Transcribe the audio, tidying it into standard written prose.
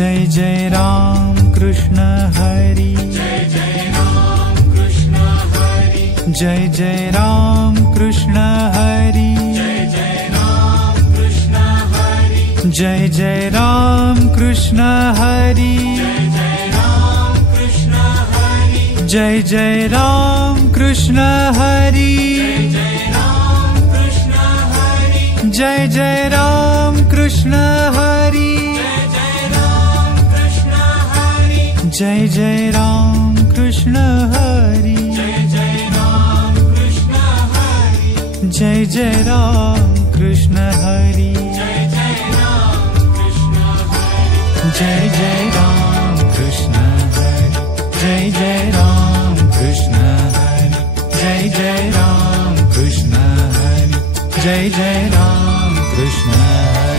Jai Jai Ram Krishna Hari Jai Jai Ram Krishna Hari Jai Jai Ram Krishna Hari Jai Jai Ram Krishna Hari Jai Jai Ram Krishna Hari Jai Jai Ram Krishna Hari Jai Jai Ram Krishna Hari Jai Jai Ram Krishna Hari Jai Jai Ram Krishna Hari Jai Jai Ram Krishna Hari Jai Jai Ram Krishna Hari Jai Jai Ram Krishna Hari Jai Jai Ram Krishna Hari